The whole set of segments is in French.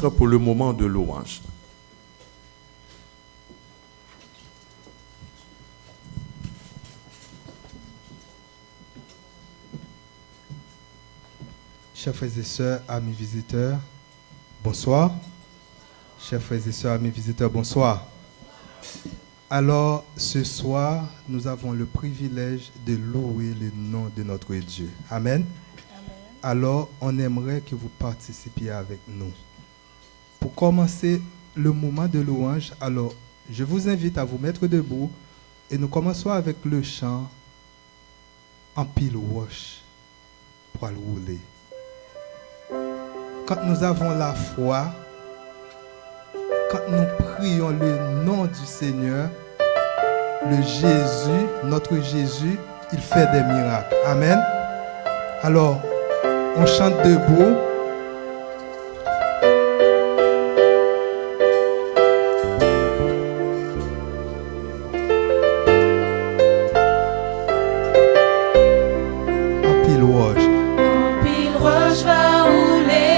centre pour le moment de louange. Chers frères et sœurs, amis visiteurs, bonsoir. Chers frères et sœurs, amis visiteurs, bonsoir. Alors, ce soir, nous avons le privilège de louer le nom de notre Dieu. Amen. Alors, on aimerait que vous participiez avec nous. Pour commencer le moment de louange, alors, je vous invite à vous mettre debout et nous commençons avec le chant En pile wash pour le rouler. Quand nous avons la foi, quand nous prions le nom du Seigneur, le Jésus, notre Jésus, il fait des miracles. Amen. Alors, on chante debout. En pile roche. En pile roche va rouler.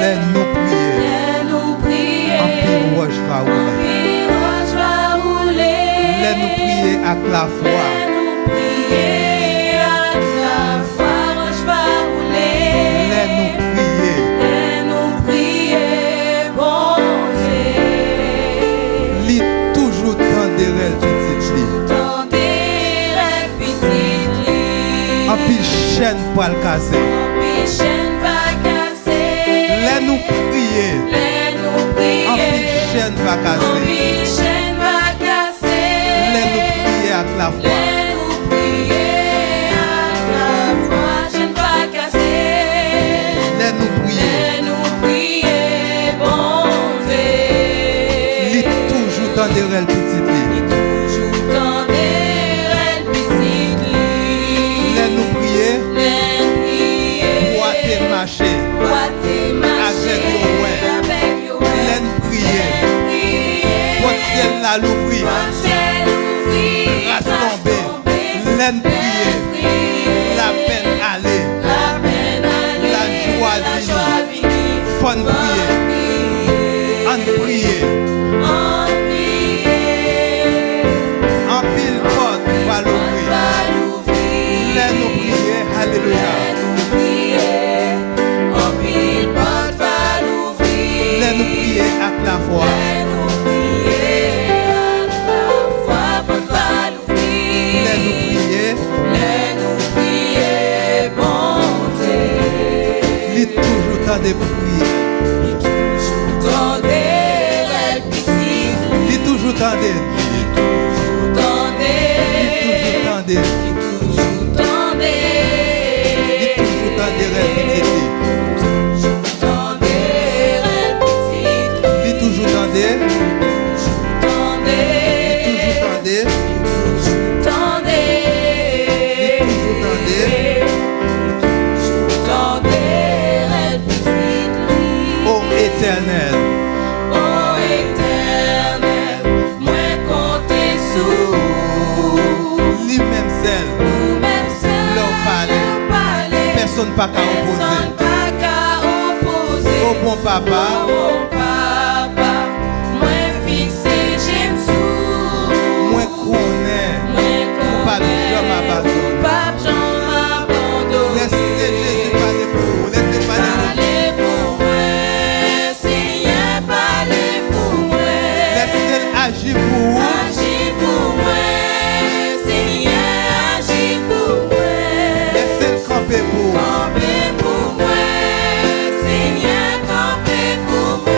Laisse-nous prier. Laisse-nous prier. En pile roche va En rouler. pile roche va rouler. Laisse-nous prier avec la foi. Laisse-nous prier avec la foi. Roche va rouler. Laisse-nous prier. Laisse-nous prier, bon Dieu. Lit toujours tant de rêves petite lit. Tendez les petites lignes. En pile chaîne pour le casser. En pile chaîne va casser. Laisse-nous prier. Laisse-nous prier. En pile chaîne va En casser. pile chaîne va casser. Laisse-nous prier avec la foi. Laisse-nous prier avec la foi. Chaîne va casser. Laisse-nous prier. Laisse-nous prier, bon Dieu. Lit toujours tant de rêves petite lit. Toujours tendez les petites lignes. Laisse-nous prier. Laisse-nous prier. Pour te marcher. Boiter, marcher Avec yo, ouais. avec yo, ouais. Laisse-nous prier. Prier. Pour ciel là l'ouvrir. Quand ciel ouvrit, Race tomber. tomber. Laisse-nous prier. Prier. La peine aller. La peine aller. La joie La venir. joie venir. Fon prier. Prier. En prier. En prier. En pile porte va l'ouvrir. Va l'ouvrir. Laisse-nous prier. Alléluia. Laisse-nous prier. En pile porte va l'ouvrir. Laisse-nous prier avec la foi. Laisse-nous prier avec la foi, porte va l'ouvrir. Laisse-nous prier. Laisse-nous prier, bon Dieu. Lit toujours tant de prier. Toujours tendez les petites lignes. Lit toujours tant de. Toujours tendez. Toujours tant de. Toujours tendez. Lit toujours tant de rêves petite lit. Toujours tendez les petites lignes. Lit toujours tant de. Toujours tendez. Toujours tant de. Toujours tendez. Toujours tant de. Toujours tendez les petites lignes. Ô éternel. Ô éternel, moi compter sous Lui-même seul. nous-mêmes seuls. Leur palais. Personne pas qu'à Personne opposer. pas qu'à opposer. Ô bon papa. Mon papa, moi fixé, j'aime sous. Moi connais. Moi Pas de jamais abandonné. pas j'en abandonne. Laissez Jésus parler pour vous. Laissez parler pour vous. Parlez pour moi, Seigneur, parlez pour moi. Laissez agir pour vous. Agis pour moi, Seigneur, agis pour moi. Laissez camper pour vous. Campez pour moi, Seigneur, campez pour moi.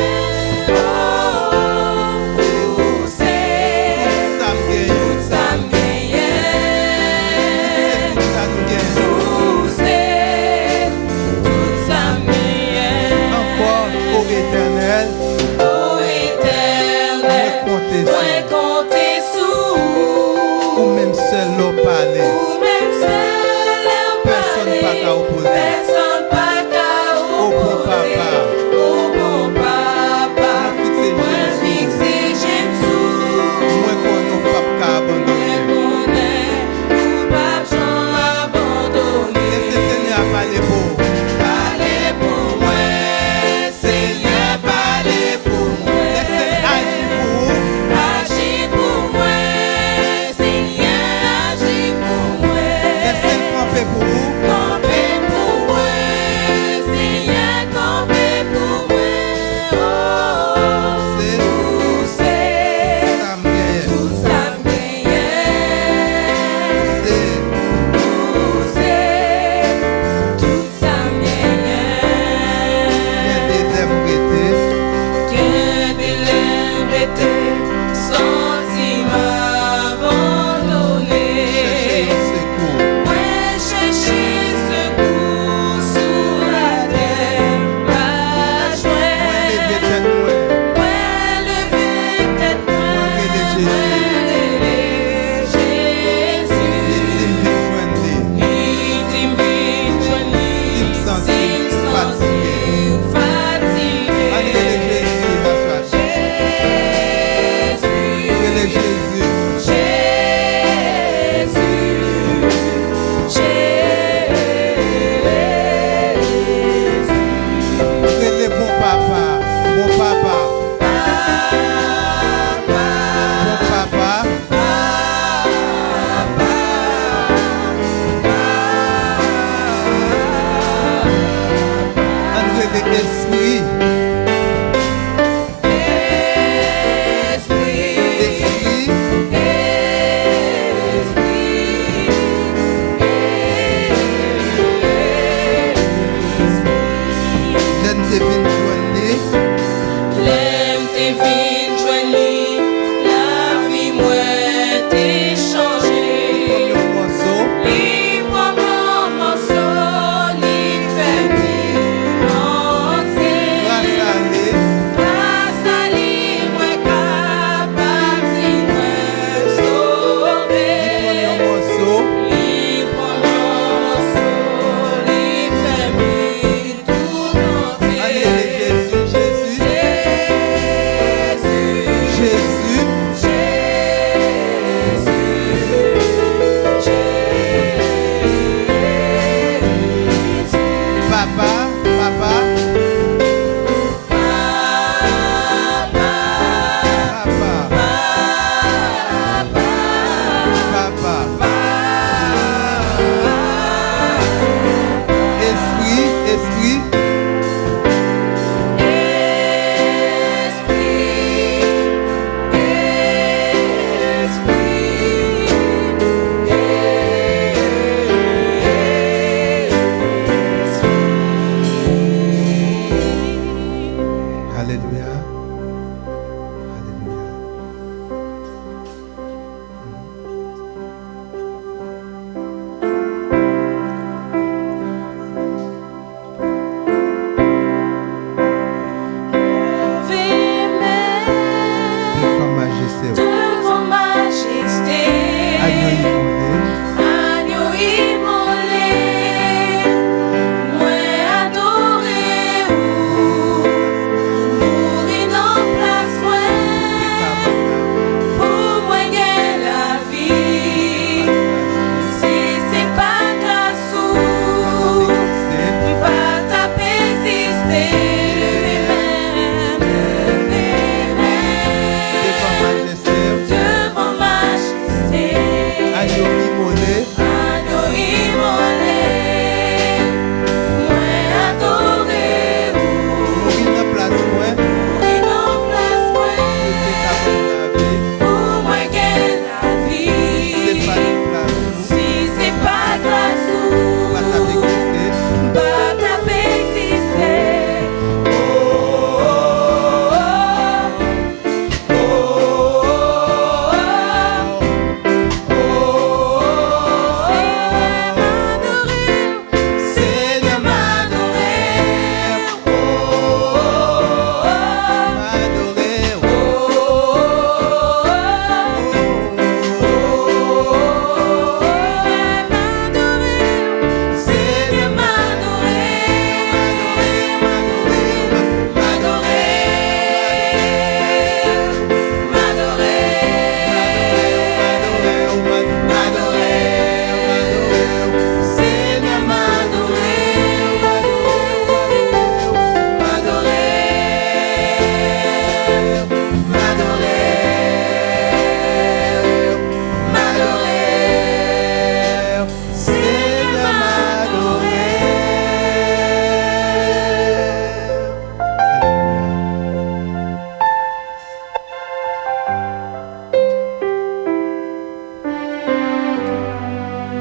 Alléluia. Alléluia. Devant majesté. Devant majesté, Agneau immolé. agneau immolé, moi adoré ou mourir en place moi, pour moi gagner la vie. Si c'est pas grâce ou pas taper exister, Devant majesté. devant majesté. Agneau immolé. Agneau immolé, moi adoré ou Mourir en place moi. mourir en place moi, pour moi gagner la vie. C'est pas une place. Si c'est pas grâce ou Pas taper exister. pas taper exister. Oh, oh, oh, oh, Seigneur m'adorer, oh, M'adorer. Seigneur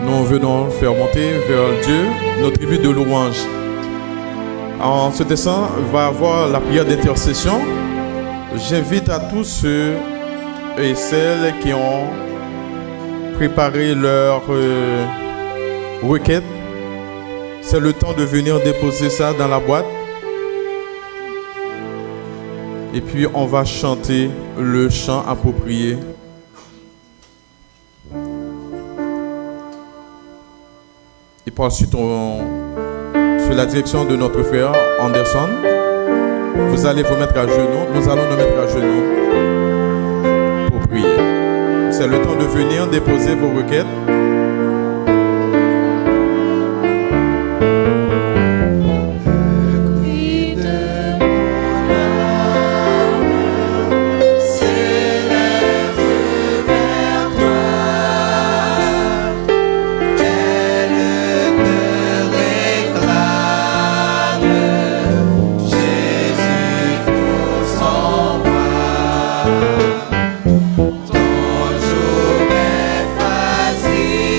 Nous venons faire monter vers Dieu nos tribus de louange. En ce dessin, va avoir la prière d'intercession. J'invite à tous ceux et celles qui ont préparé leur requête. C'est le temps de venir déposer ça dans la boîte. Et puis on va chanter le chant approprié. Et puis ensuite, sous la direction de notre frère Anderson, vous allez vous mettre à genoux. Nous allons nous mettre à genoux pour prier. C'est le temps de venir déposer vos requêtes. Ton jour est facile.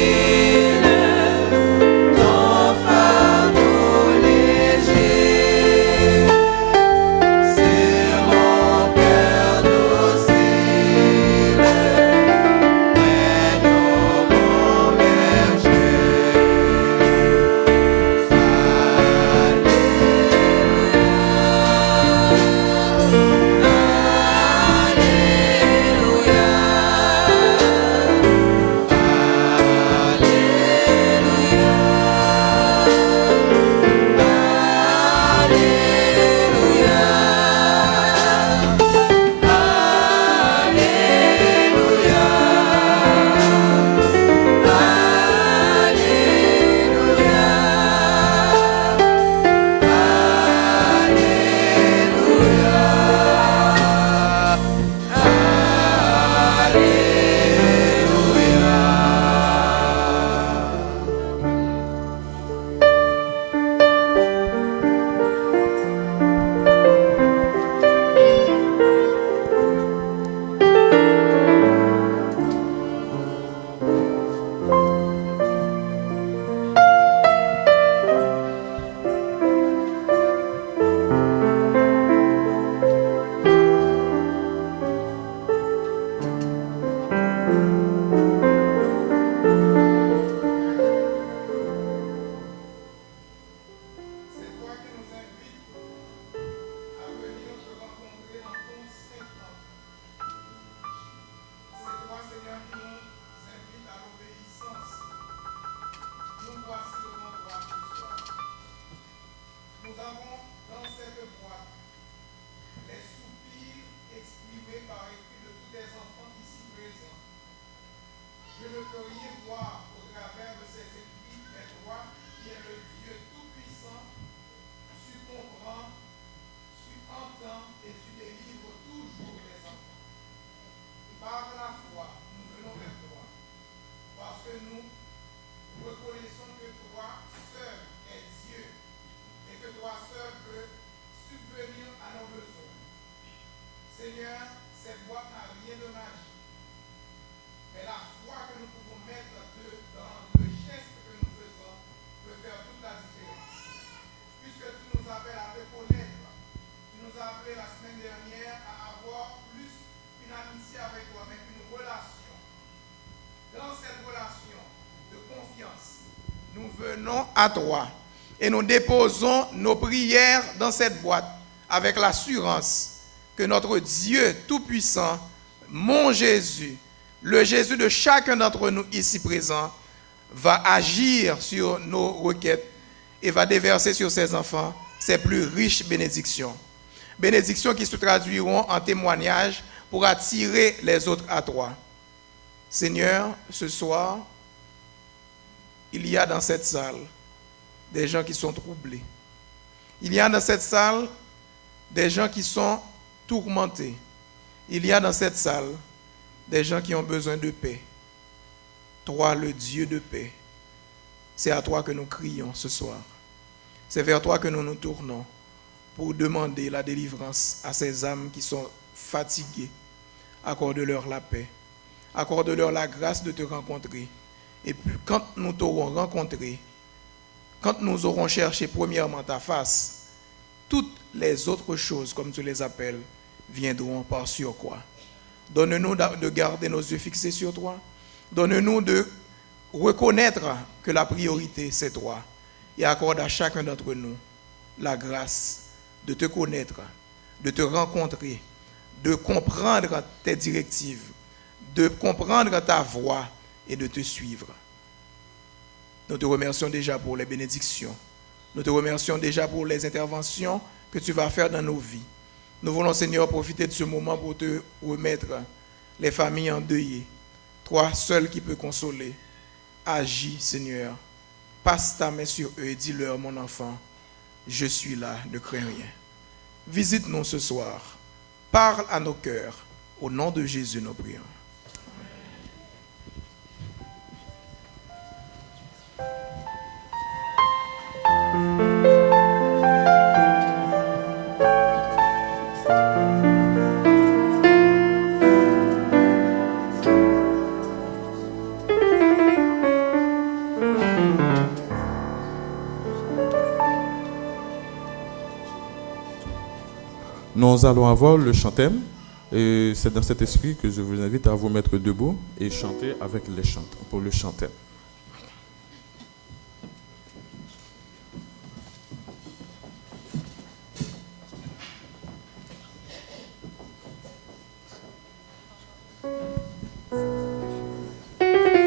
à 3. Et nous déposons nos prières dans cette boîte avec l'assurance que notre Dieu Tout-Puissant, mon Jésus, le Jésus de chacun d'entre nous ici présents, va agir sur nos requêtes et va déverser sur ses enfants ses plus riches bénédictions. Bénédictions qui se traduiront en témoignages pour attirer les autres à toi. Seigneur, ce soir, il y a dans cette salle des gens qui sont troublés. Il y a dans cette salle des gens qui sont tourmentés. Il y a dans cette salle des gens qui ont besoin de paix. Toi, le Dieu de paix, c'est à toi que nous crions ce soir. C'est vers toi que nous nous tournons pour demander la délivrance à ces âmes qui sont fatiguées. Accorde-leur la paix. Accorde-leur la grâce de te rencontrer. Et puis, quand nous t'aurons rencontré, quand nous aurons cherché premièrement ta face, toutes les autres choses, comme tu les appelles, viendront par surcroît. Donne-nous de garder nos yeux fixés sur toi. Donne-nous de reconnaître que la priorité, c'est toi. Et accorde à chacun d'entre nous la grâce de te connaître, de te rencontrer, de comprendre tes directives, de comprendre ta voix et de te suivre. Nous te remercions déjà pour les bénédictions. Nous te remercions déjà pour les interventions que tu vas faire dans nos vies. Nous voulons, Seigneur, profiter de ce moment pour te remettre les familles endeuillées. Toi seul qui peux consoler. Agis, Seigneur. Passe ta main sur eux et dis-leur, mon enfant, je suis là, ne crains rien. Visite-nous ce soir. Parle à nos cœurs. Au nom de Jésus, nous prions. Nous allons avoir le chantème et c'est dans cet esprit que je vous invite à vous mettre debout et chanter avec les chanteurs pour le chantème. Thank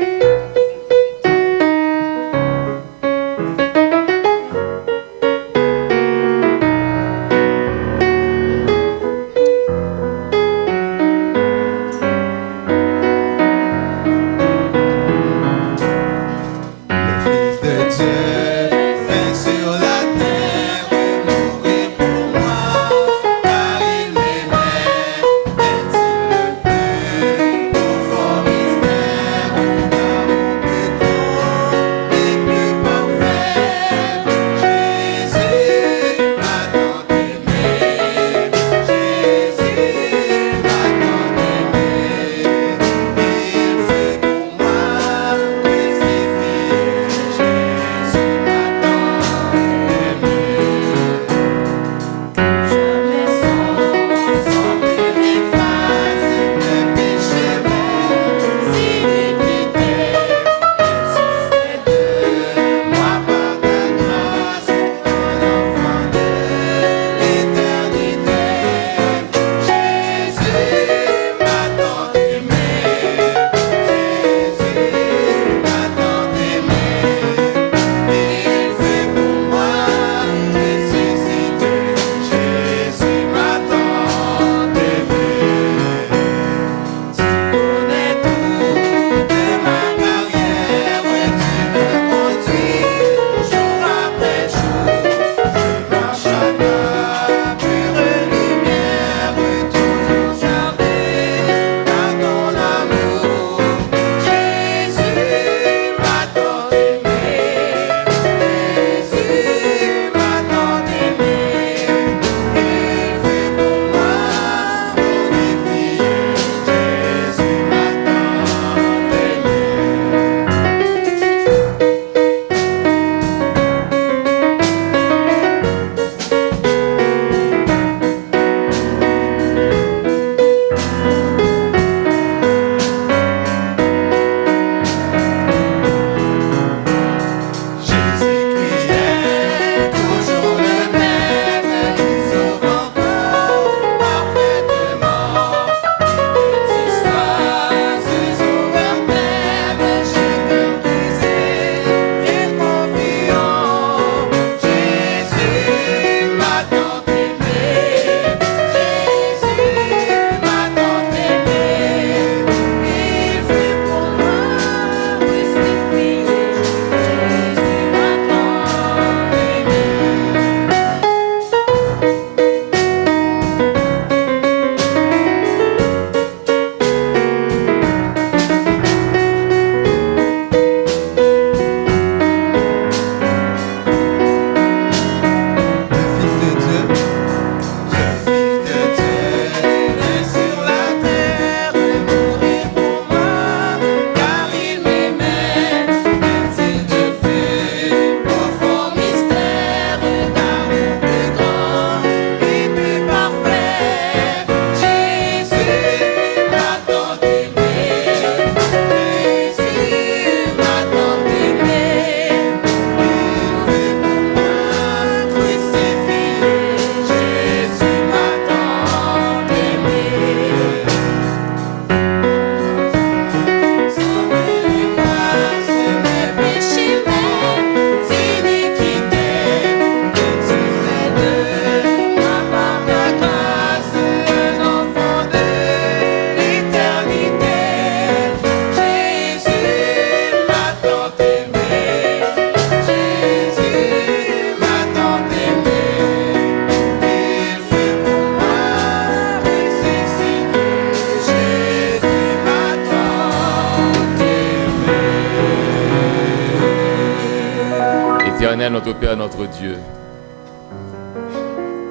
Éternel, notre Père, notre Dieu,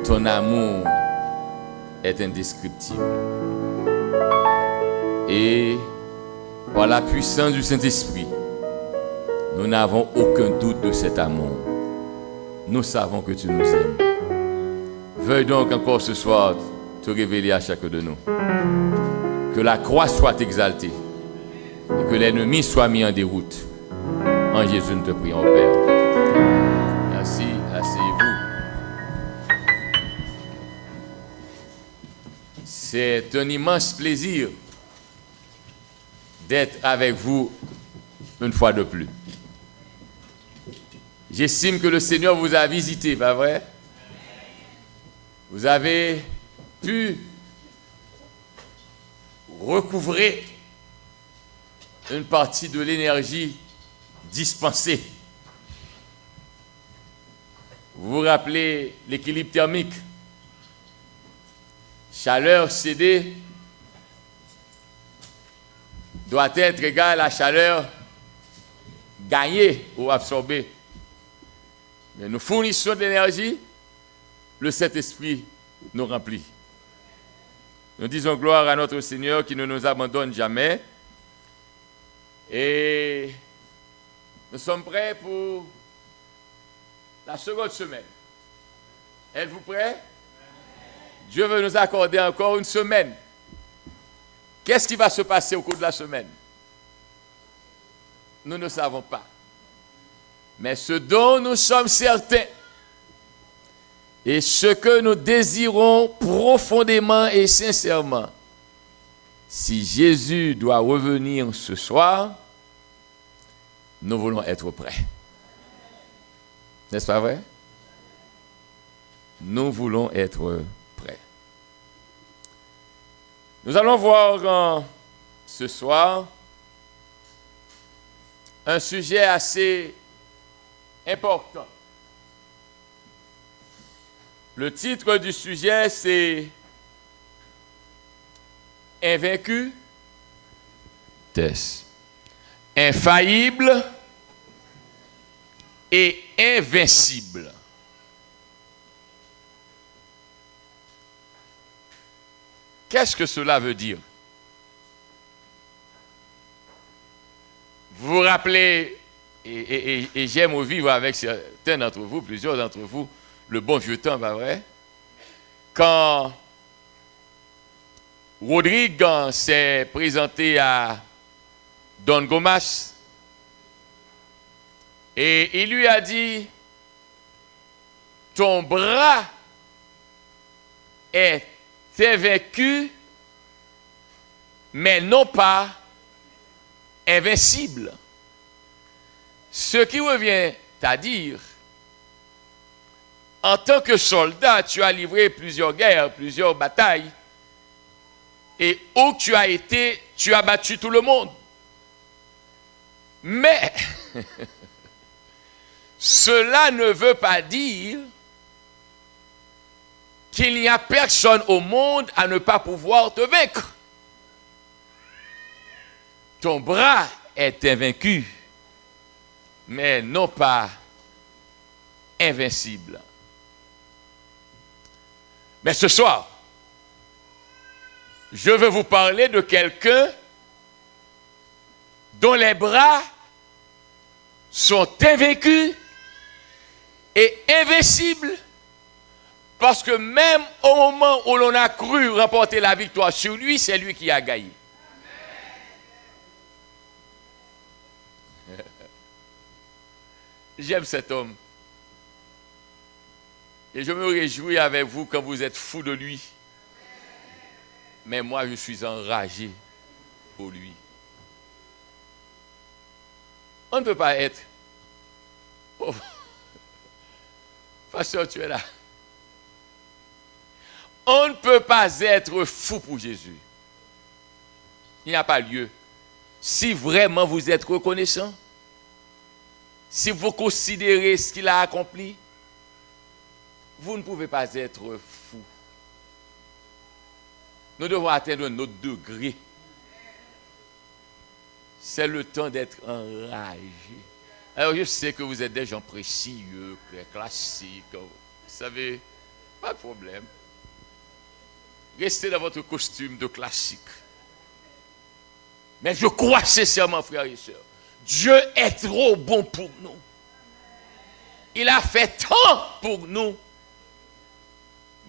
ton amour est indescriptible. Et par la puissance du Saint-Esprit, nous n'avons aucun doute de cet amour. Nous savons que tu nous aimes. Veuille donc encore ce soir te révéler à chacun de nous. Que la croix soit exaltée et que l'ennemi soit mis en déroute. En Jésus, nous te prions, Père. Merci, asseyez-vous. C'est un immense plaisir d'être avec vous une fois de plus. J'estime que le Seigneur vous a visité, pas vrai? Vous avez pu recouvrer une partie de l'énergie dispensée. Vous vous rappelez l'équilibre thermique? Chaleur cédée doit être égale à chaleur gagnée ou absorbée. Mais nous fournissons de l'énergie, le Saint-Esprit nous remplit. Nous disons gloire à notre Seigneur qui ne nous abandonne jamais. Et nous sommes prêts pour la seconde semaine. Êtes-vous prêts? Dieu veut nous accorder encore une semaine. Qu'est-ce qui va se passer au cours de la semaine? Nous ne savons pas. Mais ce dont nous sommes certains et ce que nous désirons profondément et sincèrement, si Jésus doit revenir ce soir, nous voulons être prêts. N'est-ce pas vrai? Nous voulons être prêts. Nous allons voir ce soir un sujet assez important. Le titre du sujet, c'est Invaincu, infaillible et invincible. Qu'est-ce que cela veut dire? Vous vous rappelez, et j'aime vivre avec certains d'entre vous, plusieurs d'entre vous, le bon vieux temps, pas vrai? Quand Rodrigue s'est présenté à Don Gomas et il lui a dit, ton bras est invaincu, mais non pas invincible. Ce qui revient à dire, en tant que soldat, tu as livré plusieurs guerres, plusieurs batailles, et où tu as été, tu as battu tout le monde. Mais, cela ne veut pas dire qu'il n'y a personne au monde à ne pas pouvoir te vaincre. Ton bras est invaincu, mais non pas invincible. Mais ce soir, je veux vous parler de quelqu'un dont les bras sont invaincus et invincibles, parce que même au moment où l'on a cru remporter la victoire sur lui, c'est lui qui a gagné. J'aime cet homme. Et je me réjouis avec vous quand vous êtes fous de lui. Mais moi, je suis enragé pour lui. On ne peut pas être... Oh. Pasteur, tu es là. On ne peut pas être fou pour Jésus. Il n'y a pas lieu. Si vraiment vous êtes reconnaissant, si vous considérez ce qu'il a accompli, vous ne pouvez pas être fou. Nous devons atteindre notre degré. C'est le temps d'être enragé. Alors je sais que vous êtes des gens précieux, très classiques. Vous savez, pas de problème. Restez dans votre costume de classique. Mais je crois sincèrement, frères et sœurs, Dieu est trop bon pour nous. Il a fait tant pour nous.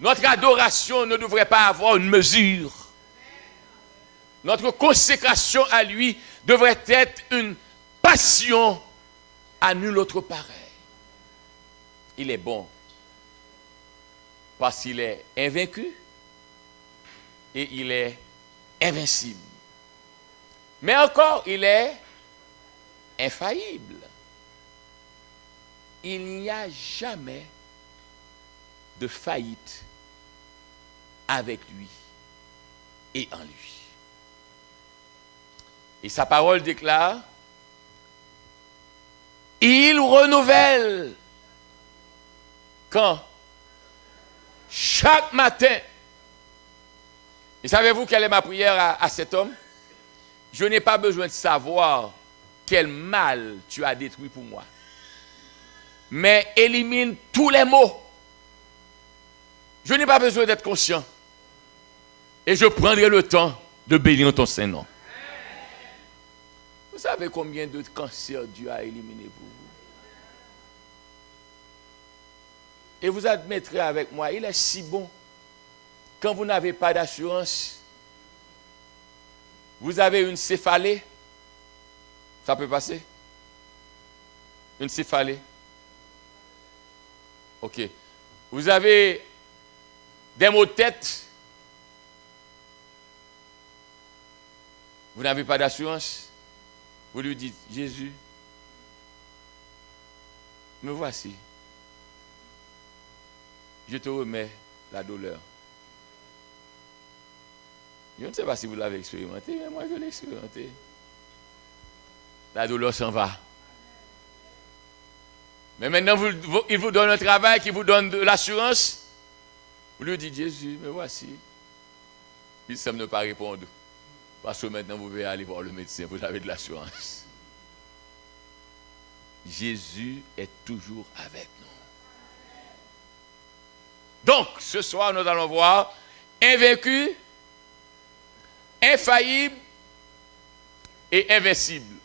Notre adoration ne devrait pas avoir une mesure. Notre consécration à lui devrait être une passion à nul autre pareil. Il est bon parce qu'il est invaincu et il est invincible. Mais encore, il est infaillible. Il n'y a jamais de faillite avec lui et en lui. Et sa parole déclare, il renouvelle quand? Chaque matin. Et savez-vous quelle est ma prière à cet homme? Je n'ai pas besoin de savoir quel mal tu as détruit pour moi. Mais élimine tous les maux. Je n'ai pas besoin d'être conscient. Et je prendrai le temps de bénir ton Saint-Nom. Vous savez combien de cancers Dieu a éliminé pour vous? Et vous admettrez avec moi, il est si bon. Quand vous n'avez pas d'assurance, vous avez une céphalée. Ça peut passer? Une céphalée. Ok. Vous avez des maux de tête. Vous n'avez pas d'assurance. Vous lui dites, Jésus, me voici. Je te remets la douleur. Je ne sais pas si vous l'avez expérimenté, mais moi je l'ai expérimenté. La douleur s'en va. Mais maintenant, il vous donne un travail qui vous donne de l'assurance. Vous lui dites, Jésus, me voici. Il semble ne pas répondre. Parce que maintenant, vous pouvez aller voir le médecin, vous avez de l'assurance. Jésus est toujours avec nous. Donc, ce soir, nous allons voir invaincu, infaillible et invincible.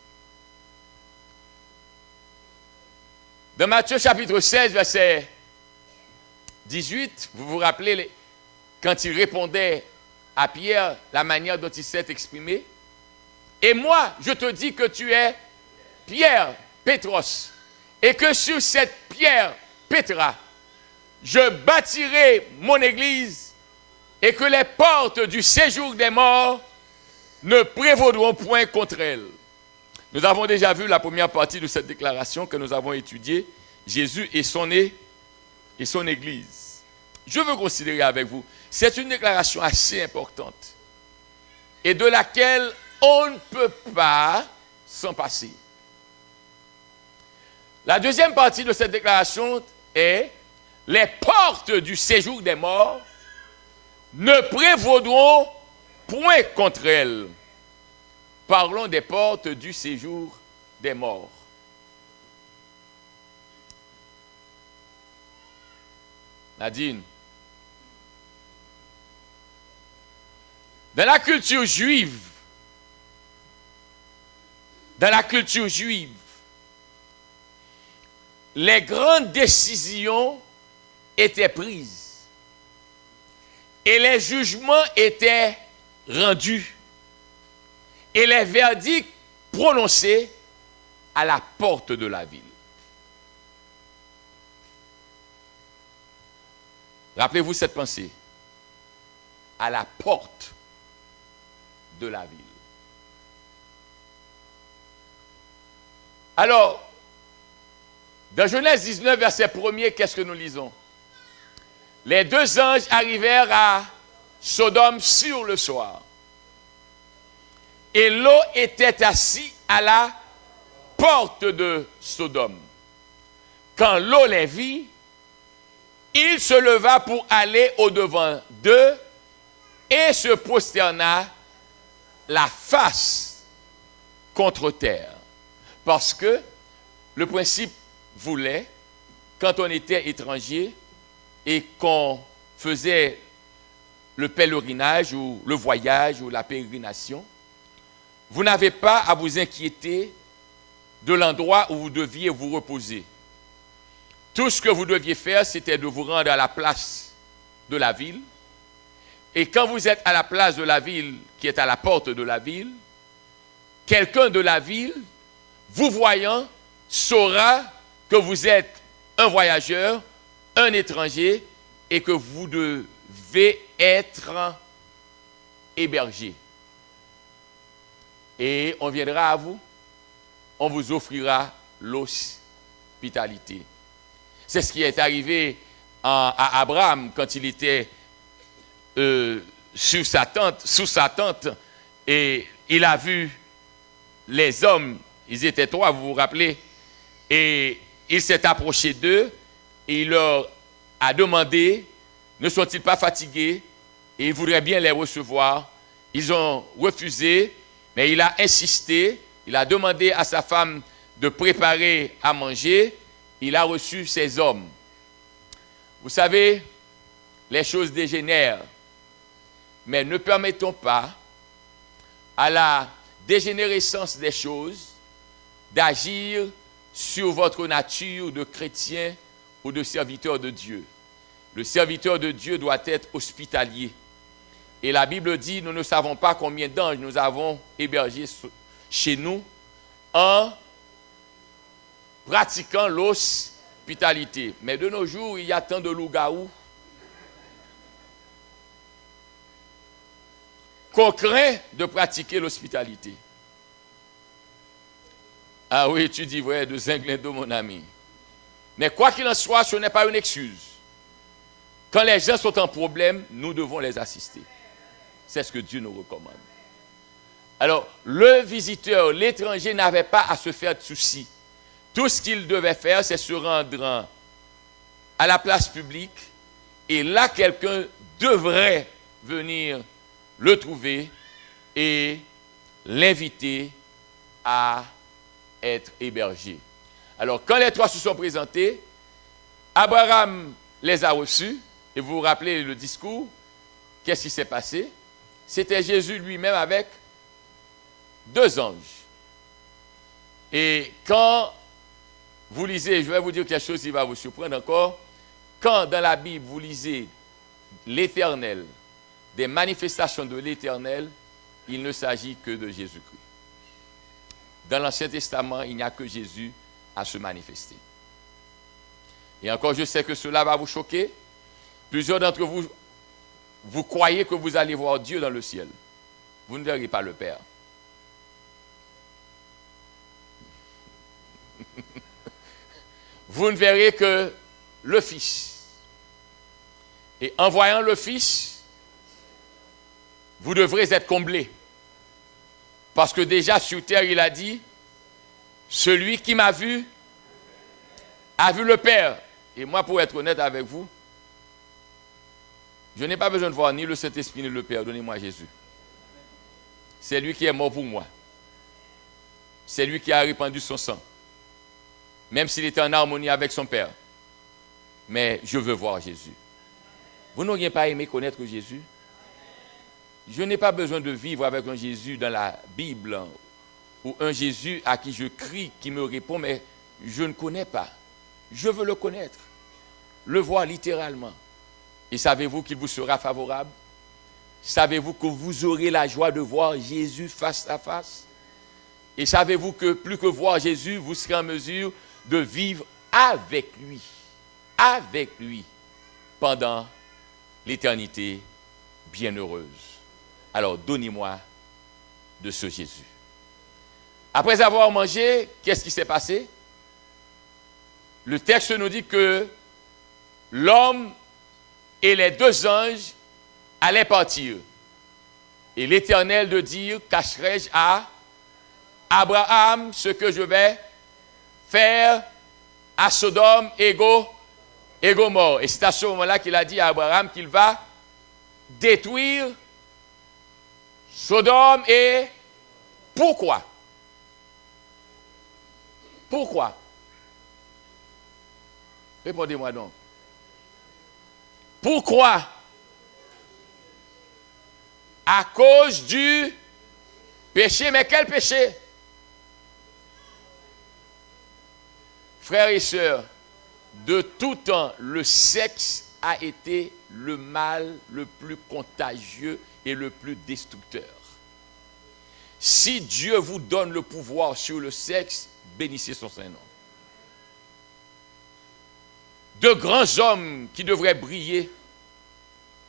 Dans Matthieu chapitre 16, verset 18, vous vous rappelez quand il répondait à Pierre la manière dont il s'est exprimé. Et moi, je te dis que tu es Pierre, Pétros, et que sur cette pierre, Pétra, je bâtirai mon église et que les portes du séjour des morts ne prévaudront point contre elle. Nous avons déjà vu la première partie de cette déclaration que nous avons étudiée, Jésus et son église. Je veux considérer avec vous, c'est une déclaration assez importante et de laquelle on ne peut pas s'en passer. La deuxième partie de cette déclaration est les portes du séjour des morts ne prévaudront point contre elle. Parlons des portes du séjour des morts. Nadine, dans la culture juive, les grandes décisions étaient prises et les jugements étaient rendus et les verdicts prononcés à la porte de la ville. Rappelez-vous cette pensée. À la porte de la ville. Alors, dans Genèse 19, verset 1er, qu'est-ce que nous lisons? Les deux anges arrivèrent à Sodome sur le soir. Et Lot était assis à la porte de Sodome. Quand Lot les vit, il se leva pour aller au-devant d'eux et se prosterna la face contre terre. Parce que le principe voulait, quand on était étranger et qu'on faisait le pèlerinage ou le voyage ou la pérégrination, vous n'avez pas à vous inquiéter de l'endroit où vous deviez vous reposer. Tout ce que vous deviez faire, c'était de vous rendre à la place de la ville. Et quand vous êtes à la place de la ville, qui est à la porte de la ville, quelqu'un de la ville, vous voyant, saura que vous êtes un voyageur, un étranger, et que vous devez être hébergé. Et on viendra à vous, on vous offrira l'hospitalité. C'est ce qui est arrivé à Abraham quand il était sous sa tente, et il a vu les hommes, ils étaient 3, vous vous rappelez, et il s'est approché d'eux et il leur a demandé, ne sont-ils pas fatigués? Et il voudrait bien les recevoir. Ils ont refusé, mais il a insisté, il a demandé à sa femme de préparer à manger, il a reçu ces hommes. Vous savez, les choses dégénèrent, mais ne permettons pas à la dégénérescence des choses d'agir sur votre nature de chrétien ou de serviteur de Dieu. Le serviteur de Dieu doit être hospitalier. Et la Bible dit, nous ne savons pas combien d'anges nous avons hébergés chez nous en pratiquant l'hospitalité. Mais de nos jours, il y a tant de loups-garous qu'on craint de pratiquer l'hospitalité. Ah oui, tu dis vrai, de Zinglindo, mon ami. Mais quoi qu'il en soit, ce n'est pas une excuse. Quand les gens sont en problème, nous devons les assister. C'est ce que Dieu nous recommande. Alors, le visiteur, l'étranger, n'avait pas à se faire de soucis. Tout ce qu'il devait faire, c'est se rendre à la place publique, et là, quelqu'un devrait venir le trouver et l'inviter à être hébergé. Alors, quand les 3 se sont présentés, Abraham les a reçus, et vous vous rappelez le discours, qu'est-ce qui s'est passé? C'était Jésus lui-même avec 2 anges. Et quand vous lisez, je vais vous dire quelque chose qui va vous surprendre encore, quand dans la Bible vous lisez l'Éternel, des manifestations de l'Éternel, il ne s'agit que de Jésus-Christ. Dans l'Ancien Testament, il n'y a que Jésus à se manifester. Et encore, je sais que cela va vous choquer. Plusieurs d'entre vous, vous croyez que vous allez voir Dieu dans le ciel. Vous ne verrez pas le Père. Vous ne verrez que le Fils. Et en voyant le Fils, vous devrez être comblés. Parce que déjà sur terre, il a dit, celui qui m'a vu a vu le Père. Et moi, pour être honnête avec vous, je n'ai pas besoin de voir ni le Saint-Esprit ni le Père. Donnez-moi Jésus. C'est lui qui est mort pour moi. C'est lui qui a répandu son sang. Même s'il était en harmonie avec son Père. Mais je veux voir Jésus. Vous n'auriez pas aimé connaître Jésus? Je n'ai pas besoin de vivre avec un Jésus dans la Bible ou un Jésus à qui je crie, qui me répond, mais je ne connais pas. Je veux le connaître, le voir littéralement. Et savez-vous qu'il vous sera favorable? Savez-vous que vous aurez la joie de voir Jésus face à face? Et savez-vous que plus que voir Jésus, vous serez en mesure de vivre avec lui, pendant l'éternité bienheureuse. Alors, donnez-moi de ce Jésus. Après avoir mangé, qu'est-ce qui s'est passé? Le texte nous dit que l'homme et les 2 anges allaient partir. Et l'Éternel de dire, cacherai-je à Abraham ce que je vais faire à Sodome et Gomorrhe. Et c'est à ce moment-là qu'il a dit à Abraham qu'il va détruire Sodome et... Pourquoi? Répondez-moi donc. Pourquoi? À cause du péché. Mais quel péché? Frères et sœurs, de tout temps, le sexe a été le mal le plus contagieux et le plus destructeur. Si Dieu vous donne le pouvoir sur le sexe, bénissez son Saint-Nom. De grands hommes qui devraient briller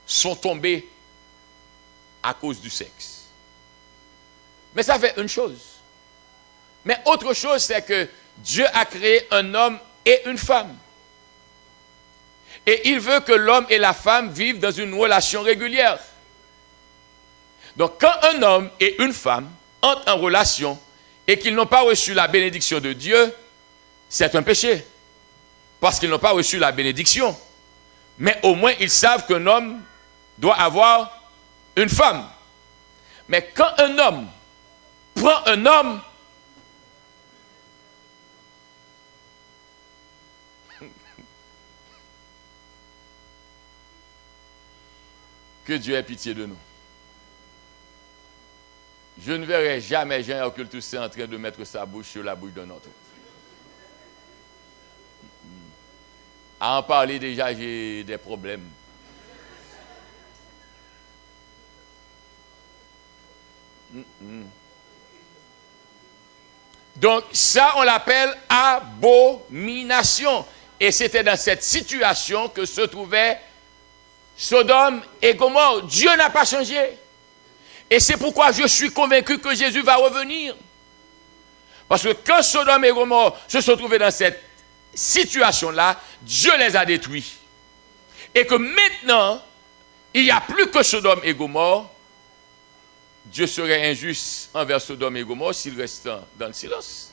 sont tombés à cause du sexe. Mais ça fait une chose. Mais autre chose, c'est que Dieu a créé un homme et une femme. Et il veut que l'homme et la femme vivent dans une relation régulière. Donc quand un homme et une femme entrent en relation et qu'ils n'ont pas reçu la bénédiction de Dieu, c'est un péché. Parce qu'ils n'ont pas reçu la bénédiction. Mais au moins ils savent qu'un homme doit avoir une femme. Mais quand un homme prend un homme, que Dieu ait pitié de nous. Je ne verrai jamais Jean Hercule Toussaint en train de mettre sa bouche sur la bouche d'un autre. À en parler déjà, j'ai des problèmes. Donc ça, on l'appelle abomination. Et c'était dans cette situation que se trouvait Sodome et Gomorrhe. Dieu n'a pas changé. Et c'est pourquoi je suis convaincu que Jésus va revenir. Parce que quand Sodome et Gomorrhe se sont trouvés dans cette situation-là, Dieu les a détruits. Et que maintenant, il n'y a plus que Sodome et Gomorrhe. Dieu serait injuste envers Sodome et Gomorrhe s'il reste dans le silence.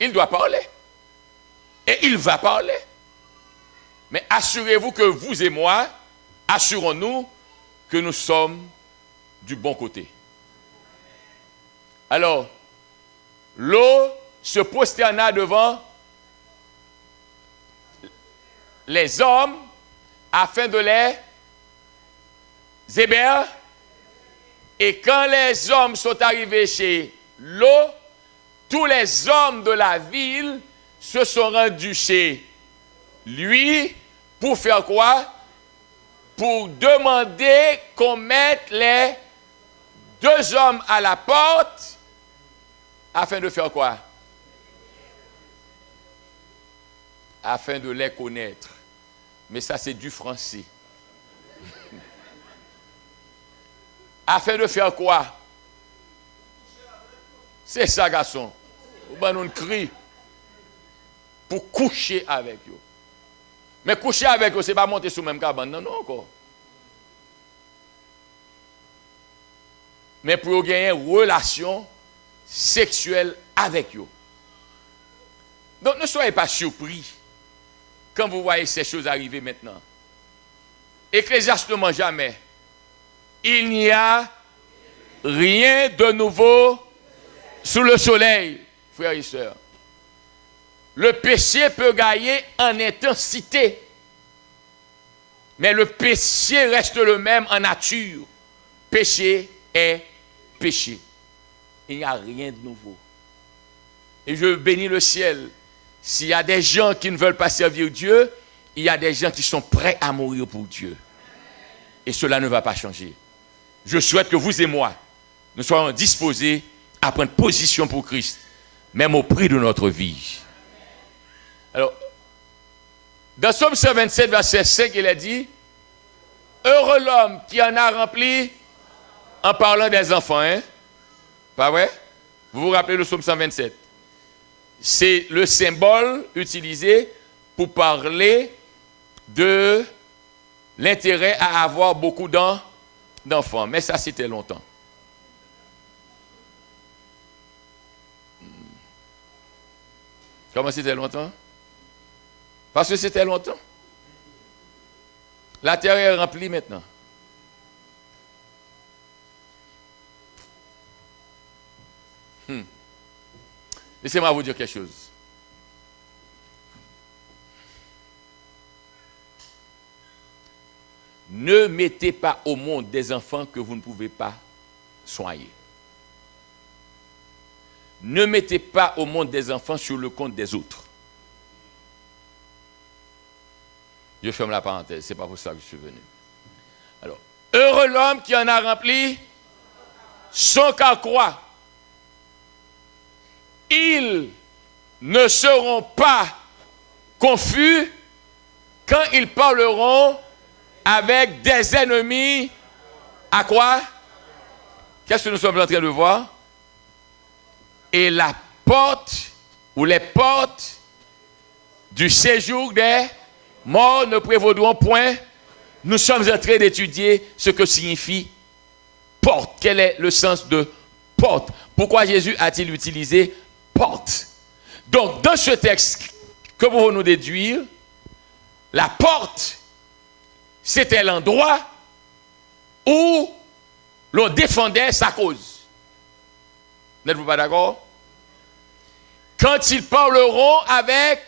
Il doit parler. Et il va parler. Mais assurez-vous que vous et moi, assurons-nous que nous sommes du bon côté. Alors, l'eau se prosterna devant les hommes afin de les héberger. Et quand les hommes sont arrivés chez l'eau, tous les hommes de la ville se sont rendus chez lui pour faire quoi? Pour demander qu'on mette les deux hommes à la porte afin de faire quoi? Afin de les connaître. Mais ça, c'est du français. Afin de faire quoi? C'est ça, garçon. On crie pour coucher avec eux. Mais coucher avec eux, ce n'est pas monter sous le même cabane. Non, non, encore. Mais pour gagner une relation sexuelle avec eux. Donc ne soyez pas surpris quand vous voyez ces choses arriver maintenant. Ecclésiastement jamais. Il n'y a rien de nouveau sous le soleil, frères et sœurs. Le péché peut gagner en intensité, mais le péché reste le même en nature. Péché est péché. Il n'y a rien de nouveau. Et je bénis le ciel. S'il y a des gens qui ne veulent pas servir Dieu, il y a des gens qui sont prêts à mourir pour Dieu. Et cela ne va pas changer. Je souhaite que vous et moi, nous soyons disposés à prendre position pour Christ, même au prix de notre vie. Alors, dans Somme 127, verset 5, il a dit, « Heureux l'homme qui en a rempli en parlant des enfants. » Hein? Pas vrai? Vous vous rappelez le Somme 127? C'est le symbole utilisé pour parler de l'intérêt à avoir beaucoup d'enfants. Mais ça, c'était longtemps. Comment c'était longtemps? Parce que c'était longtemps. La terre est remplie maintenant. Laissez-moi vous dire quelque chose. ne mettez pas au monde des enfants que vous ne pouvez pas soigner. Ne mettez pas au monde des enfants sur le compte des autres. Je ferme la parenthèse, c'est pas pour ça que je suis venu. Alors, heureux l'homme qui en a rempli son carquois. Ils ne seront pas confus quand ils parleront avec des ennemis. À quoi? Qu'est-ce que nous sommes en train de voir? Et la porte, ou les portes du séjour des morts ne prévaudront point. Nous sommes en train d'étudier ce que signifie porte. Quel est le sens de porte? Pourquoi Jésus a-t-il utilisé porte? Donc, dans ce texte, que pouvons-nous déduire? La porte, c'était l'endroit où l'on défendait sa cause. N'êtes-vous pas d'accord? Quand ils parleront avec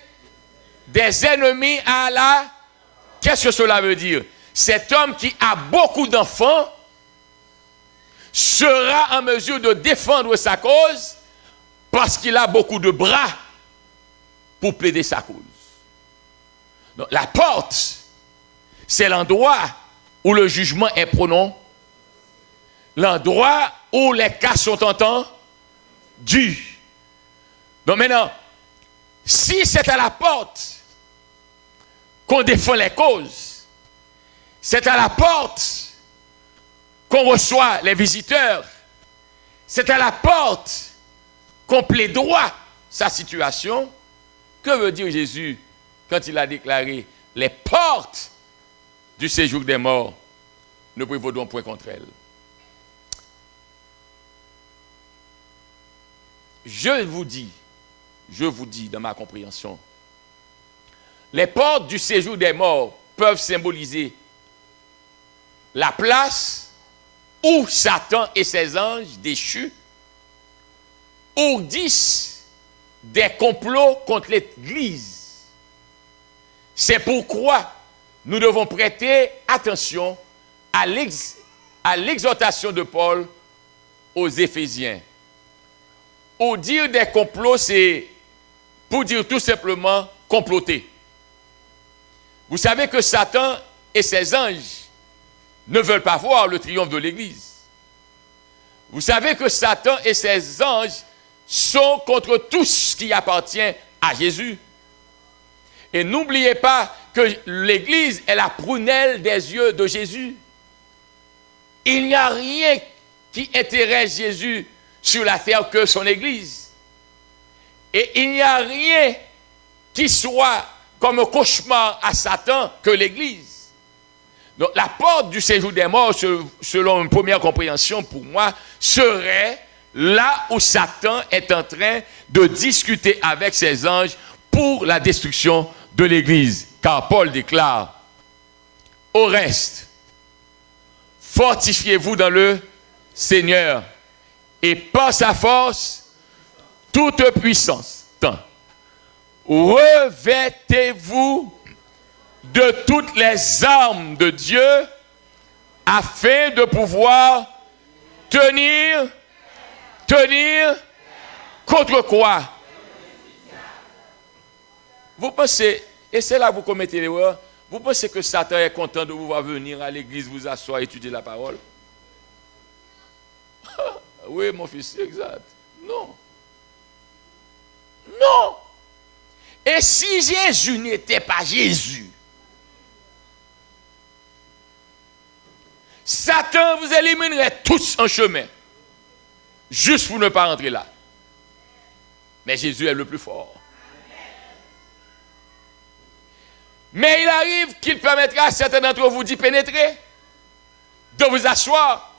des ennemis à Allah, qu'est-ce que cela veut dire? Cet homme qui a beaucoup d'enfants sera en mesure de défendre sa cause parce qu'il a beaucoup de bras pour plaider sa cause. Donc, la porte, c'est l'endroit où le jugement est prononcé, l'endroit où les cas sont entendus. Donc maintenant, si c'est à la porte qu'on défend les causes, c'est à la porte qu'on reçoit les visiteurs, c'est à la porte qu'on plaidoie sa situation. Que veut dire Jésus quand il a déclaré « Les portes du séjour des morts ne prévaudront point contre elles ». Je vous dis dans ma compréhension, les portes du séjour des morts peuvent symboliser la place où Satan et ses anges déchus ourdissent des complots contre l'Église. C'est pourquoi nous devons prêter attention à l'exhortation de Paul aux Éphésiens. Ou dire des complots, c'est pour dire tout simplement comploter. Vous savez que Satan et ses anges ne veulent pas voir le triomphe de l'Église. Vous savez que Satan et ses anges sont contre tout ce qui appartient à Jésus. Et n'oubliez pas que l'Église est la prunelle des yeux de Jésus. Il n'y a rien qui intéresse Jésus sur la terre que son Église. Et il n'y a rien qui soit comme un cauchemar à Satan que l'Église. Donc la porte du séjour des morts, selon une première compréhension pour moi, serait là où Satan est en train de discuter avec ses anges pour la destruction de l'Église. Car Paul déclare, au reste, fortifiez-vous dans le Seigneur et par sa force, toute puissance. Revêtez-vous de toutes les armes de Dieu afin de pouvoir tenir contre quoi? Vous pensez, et c'est là que vous commettez l'erreur, vous pensez que Satan est content de vous voir venir à l'église, vous asseoir, étudier la parole? Oui, mon fils, c'est exact. Non. Non. Et si Jésus n'était pas Jésus, Satan vous éliminerait tous en chemin, juste pour ne pas rentrer là. Mais Jésus est le plus fort. Mais il arrive qu'il permettra à certains d'entre vous d'y pénétrer, de vous asseoir,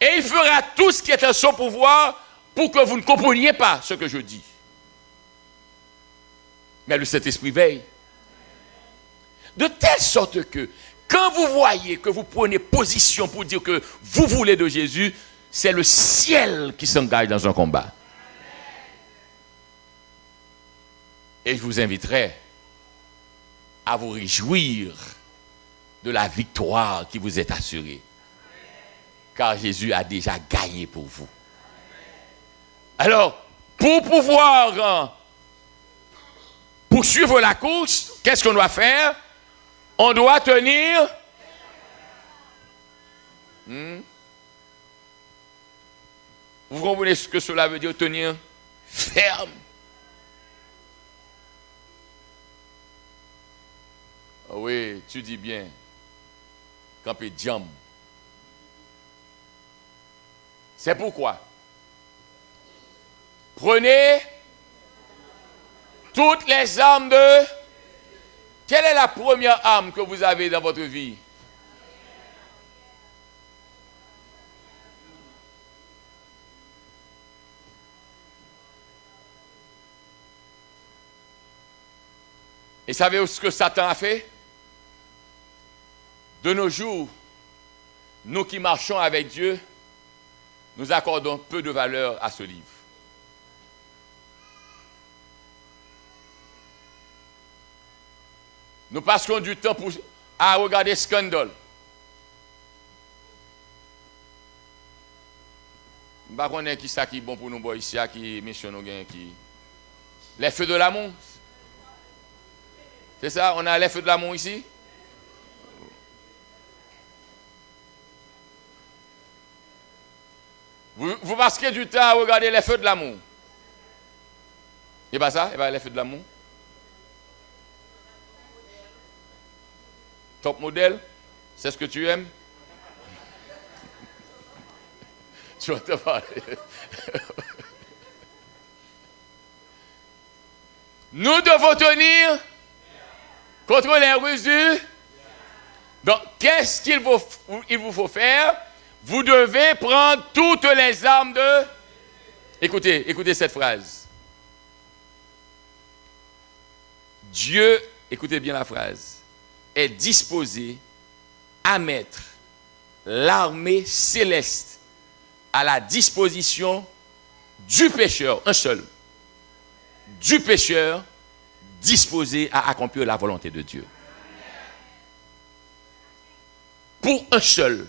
et il fera tout ce qui est en son pouvoir pour que vous ne compreniez pas ce que je dis. Mais le Saint-Esprit veille. De telle sorte que, quand vous voyez que vous prenez position pour dire que vous voulez de Jésus, c'est le ciel qui s'engage dans un combat. Et je vous inviterai à vous réjouir de la victoire qui vous est assurée. Car Jésus a déjà gagné pour vous. Alors, pour pouvoir poursuivre la course, qu'est-ce qu'on doit faire? On doit tenir. Vous comprenez ce que cela veut dire, tenir ferme? Oui, tu dis bien. Camper jam. C'est pourquoi. Prenez toutes les armes de... Quelle est la première arme que vous avez dans votre vie? Et savez-vous ce que Satan a fait? De nos jours, nous qui marchons avec Dieu, nous accordons peu de valeur à ce livre. Nous passons du temps à regarder Scandale. Je ne sais pas qui ça qui est bon pour nous ici, qui mission nous qui les feux de l'amour. C'est ça, on a les feux de l'amour ici. Vous passez du temps à regarder les feux de l'amour. Et pas ça, et pas les feux de l'amour. Top modèle, c'est ce que tu aimes? Tu vas te parler. Nous devons tenir contre les ruses du... Donc, qu'est-ce qu'il vous faut faire? Vous devez prendre toutes les armes de... Écoutez cette phrase. Dieu, écoutez bien la phrase, est disposé à mettre l'armée céleste à la disposition du pécheur, un seul, du pécheur disposé à accomplir la volonté de Dieu. Pour un seul,